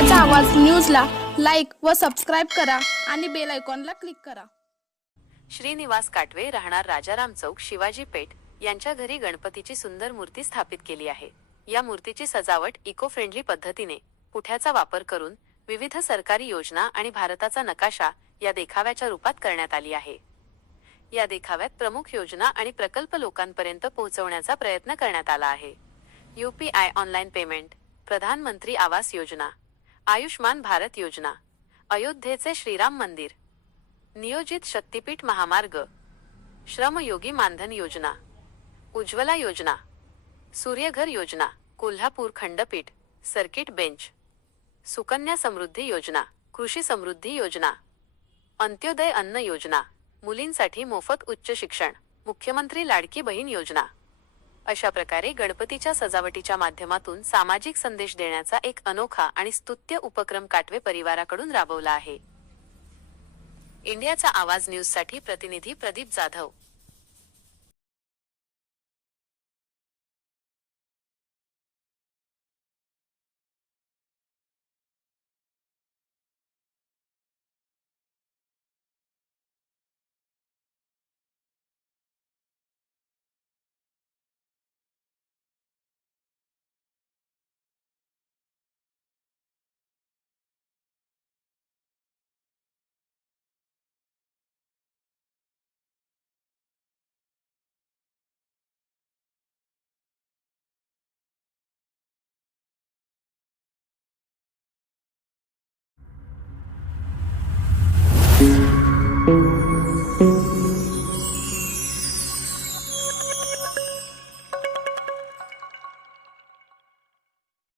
इंडियाचा आवाज न्यूजला लाईक व सबस्क्राईब करा आणि बेल आयकॉनला क्लिक करा. श्रीनिवास काटवे राहणार राजाराम चौक शिवाजी पेठ यांच्या घरी गणपतीची सुंदर मूर्ती स्थापित केली आहे. या मूर्तीची सजावट इको फ्रेंडली पद्धतीने पुठ्याचा वापर करून विविध सरकारी योजना आणि भारताचा नकाशा या देखाव्याच्या रूपात करण्यात आली आहे. या देखाव्यात प्रमुख योजना आणि प्रकल्प लोकांपर्यंत पोहोचवण्याचा प्रयत्न करण्यात आला आहे. यूपीआय ऑनलाईन पेमेंट प्रधानमंत्री आवास योजना. आयुष्मान भारत योजना अयोध्येचे श्रीराम मंदिर नियोजित शक्तीपीठ महामार्ग श्रमयोगी मानधन योजना उज्ज्वला योजना सूर्यघर योजना कोल्हापूर खंडपीठ सर्किट बेंच सुकन्या समृद्धी योजना कृषी समृद्धी योजना अंत्योदय अन्न योजना मुलींसाठी मोफत उच्च शिक्षण मुख्यमंत्री लाडकी बहीण योजना अशा प्रकारे गणपतीच्या सजावटीच्या माध्यमातून सामाजिक संदेश देण्याचा एक अनोखा आणि स्तुत्य उपक्रम काटवे परिवाराकडून राबवला आहे. इंडियाचा आवाज न्यूजसाठी प्रतिनिधी प्रदीप जाधव.